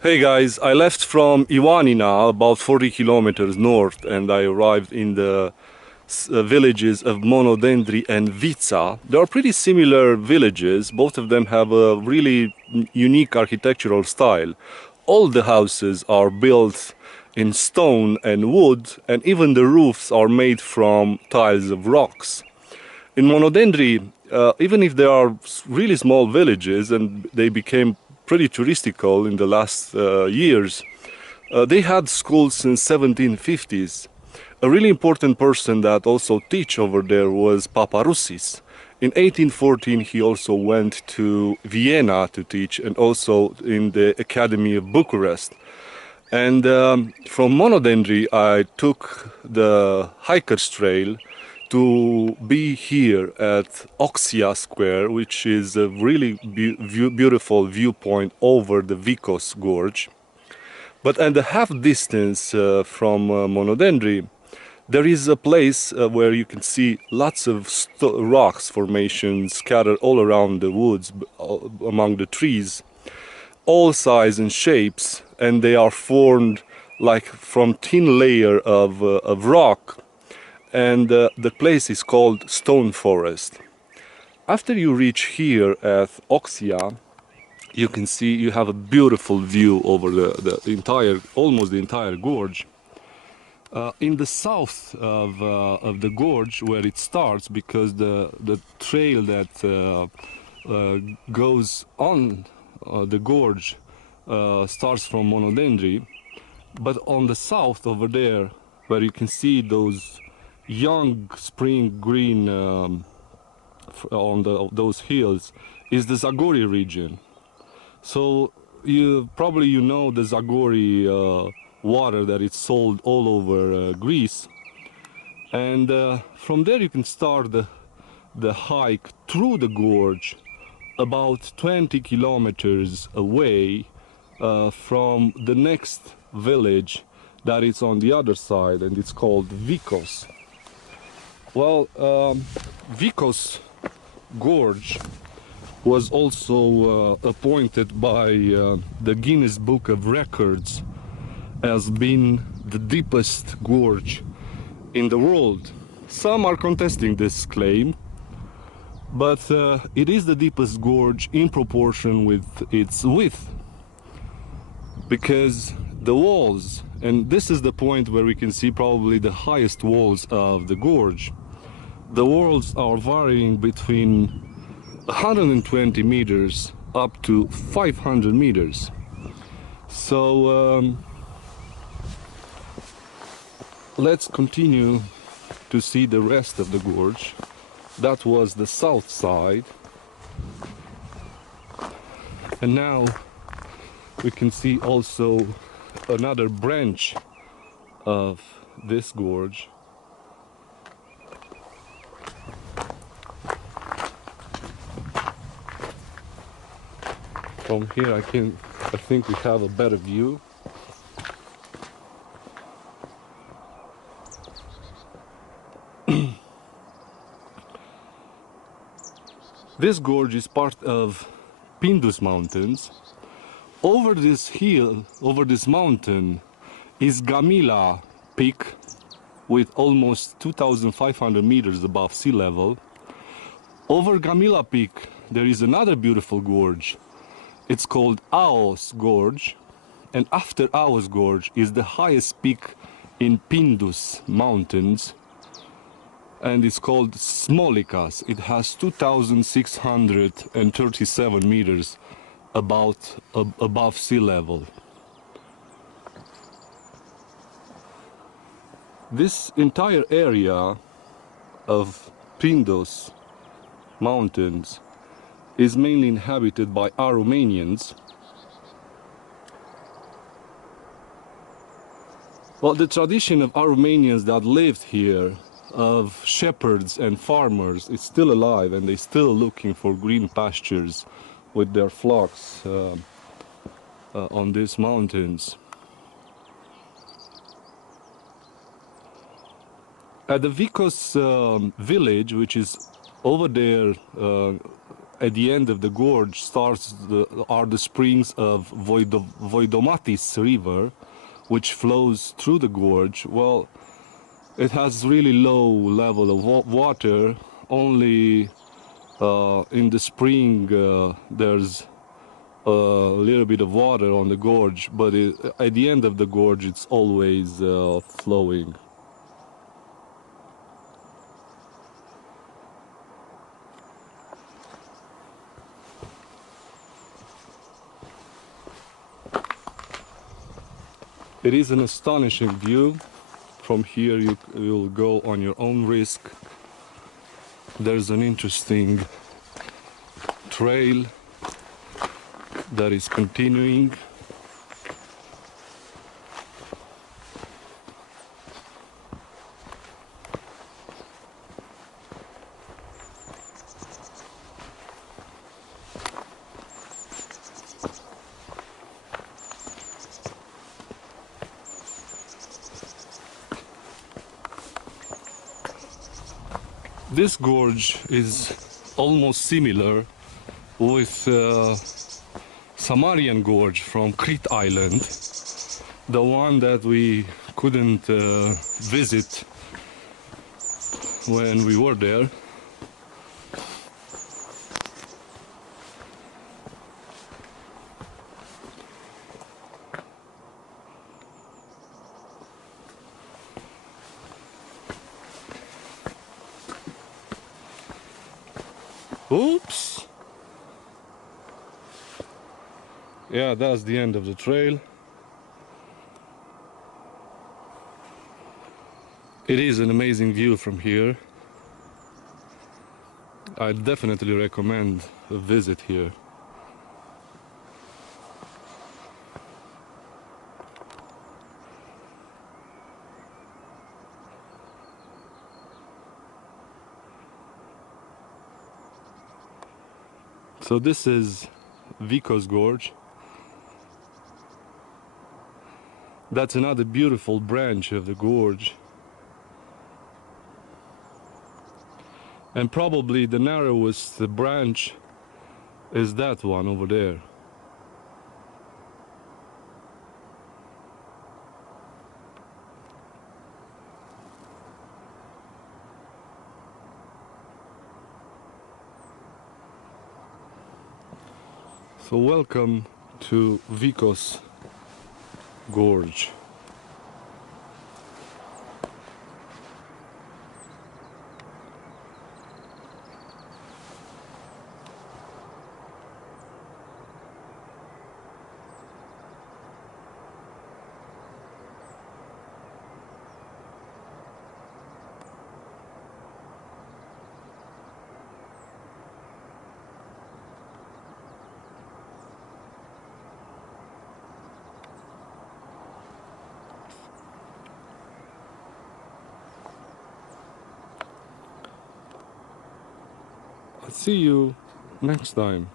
Hey guys, I left from Ioannina, about 40 kilometers north, and I arrived in the villages of Monodendri and Vica. They are pretty similar villages. Both of them have a really unique architectural style. All the houses are built in stone and wood, and even the roofs are made from tiles of rocks. In Monodendri, even if they are really small villages and they became pretty touristical in the last years, they had schools since 1750s. A really important person that also teach over there was Paparoussis. In 1814 he also went to Vienna to teach, and also in the Academy of Bucharest. And from Monodendri I took the hiker's trail to be here at Oxia Square, which is a really beautiful viewpoint over the Vikos Gorge. But at the half distance from Monodendri, there is a place where you can see lots of rocks formations scattered all around the woods, among the trees, all sizes and shapes, and they are formed like from thin layer of rock, and the place is called Stone Forest. After you reach here at Oxia, you can see you have a beautiful view over the entire, almost the entire gorge. In the south of the gorge, where it starts, because the trail that goes on the gorge starts from Monodendri, but on the south over there, where you can see those young spring green on those hills, is the Zagori region. So you know the Zagori water that is sold all over Greece, and from there you can start the hike through the gorge about 20 kilometers away from the next village that is on the other side, and it's called Vikos. Well, Vikos Gorge was also appointed by the Guinness Book of Records as being the deepest gorge in the world. Some are contesting this claim, but it is the deepest gorge in proportion with its width, because the walls, and this is the point where we can see probably the highest walls of the gorge, the walls are varying between 120 meters up to 500 meters. So let's continue to see the rest of the gorge. That was the south side, and now we can see also another branch of this gorge. From here I think we have a better view. This gorge is part of Pindus Mountains. Over this hill, over this mountain, is Gamila Peak, with almost 2,500 meters above sea level. Over Gamila Peak there is another beautiful gorge. It's called Aos Gorge, and after Aos Gorge is the highest peak in Pindus Mountains, and it's called Smolikas. It has 2,637 meters above sea level. This entire area of Pindus Mountains is mainly inhabited by Aromanians. Well, the tradition of Aromanians that lived here, of shepherds and farmers, is still alive, and they're still looking for green pastures with their flocks on these mountains. At the Vikos village, which is over there at the end of the gorge are the springs of Voidomatis River, which flows through the gorge. Well, it has really low level of water. Only in the spring there's a little bit of water on the gorge, but at the end of the gorge it's always flowing. It is an astonishing view. From here you will go on your own risk. There's an interesting trail that is continuing. This gorge is almost similar with Samarian Gorge from Crete Island, the one that we couldn't visit when we were there. Oops! Yeah, that's the end of the trail. It is an amazing view from here. I definitely recommend a visit here. So this is Vikos Gorge. That's another beautiful branch of the gorge. And probably the narrowest branch is that one over there. So welcome to Vikos Gorge. I'll see you next time.